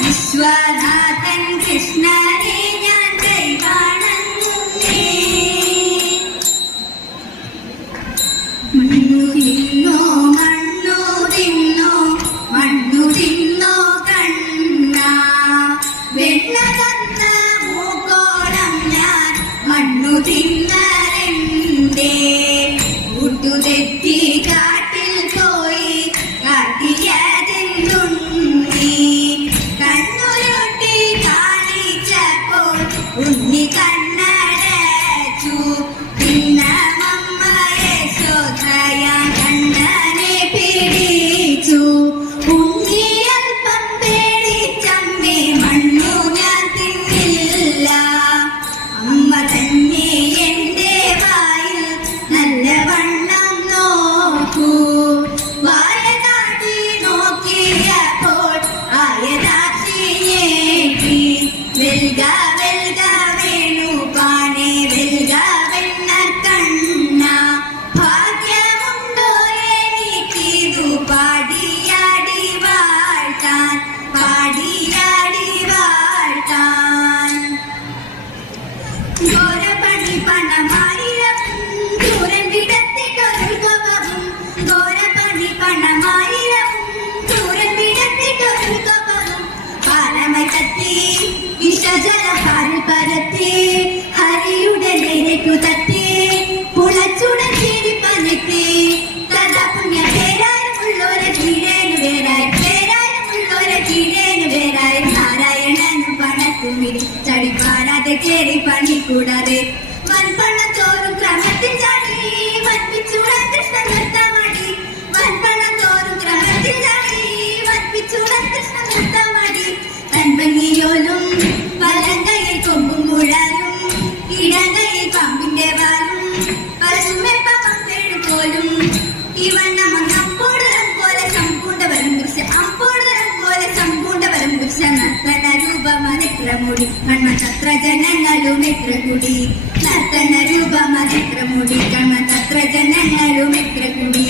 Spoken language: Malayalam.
വിശ്വനാഥൻ കൃഷ്ണനെ ഞാൻ കൈകാണുന്നേ. മണ്ണു തിന്നോ മണ്ണു തിന്നോ മണ്ണു തിന്നോ കണ്ണ വെണ്ണ തന്ന മൂക്കോളം ഞാൻ മണ്ണു തിന്നരണ്ടേ. കൂട്ടുതെറ്റി കാട്ടിൽ പോയി കാട്ടിയതെന്തുണ്ണി കണ്ണുരുട്ടി കാണിച്ചപ്പോൾ ഉണ്ണി കണ്ണടച്ചു. പിന്നമ്മയെ ശോധയ കണ്ണനെ പിടിച്ചു. ഉണ്ണി അല്പം പേടിച്ചമ്മേ മണ്ണു ഞാൻ തിന്നില്ല. അമ്മ തന്നെ എന്റെ വായിൽ നല്ലവണ്ണം നോക്കൂ. വായ കാട്ടി നോക്കിയപ്പോൾ ആയതാശിഞ്ഞേറ്റി. വെൽഗ വെൽഗ വേണു പാണേ വെൽഗ വെണ്ണ കണ്ണ. ഭാഗ്യമുണ്ടോ എനിക്കിതു പാടിയാടി വാഴ്ത്താൻ പാടിയാടി വാഴ്ത്താൻ. ഘോരപണി പണമായിരം ദൂരം വിടത്തിട്ടൊരു കവവും. ഘോരപണി പണമായിരം ദൂരം വിടത്തിട്ടൊരു കവവും. പാലമായി തത്തി വിഷജലപാരിൽ പരത്തി. ഹരിയുടെ നേരേക്കു തത്തി പുളച്ചുടൻ ചിരിപ്പനെത്തി. തഥാ പുണ്യ പേരായമുള്ളോരെ കീഴേനു വേരായി പേരായമുള്ളോരെ കീഴേനു വേരായി. നാരായണനും പണക്കുമിരി ചടിപ്പാരാതെ കേറി പണി കൂടാതെ. വൻപണം തോറും ക്രമത്തിൽ ചാടി വൻപിച്ചൂടൻ കൃഷ്ണ നൃത്തമടി. വൻപണം തോറും ക്രമത്തിൽ ചാടി വൻപിച്ചൂടൻ കൃഷ്ണ നൃത്തമടി. തൻഭംഗിയോലും വലങ്കയിൽ കൊമ്പും കുഴലും ഇടങ്കയിൽ പാമ്പിന്റെ വാലും പരസുമെപ്പം പോലും. ഇവണ്ണമങ്ങ് അമ്പോടരം പോലെ സമ്പൂണ്ടവരും പുരുഷ അമ്പോടരം പോലെ സമ്പൂണ്ടവരും പുരുഷ. നർത്തന രൂപമതെത്ര മുടി കൺമതത്ര ജനങ്ങളും എത്ര കുടി. നർത്തന രൂപമതെത്ര മുടി കൺമതത്ര ജനങ്ങളും എത്ര കുടി.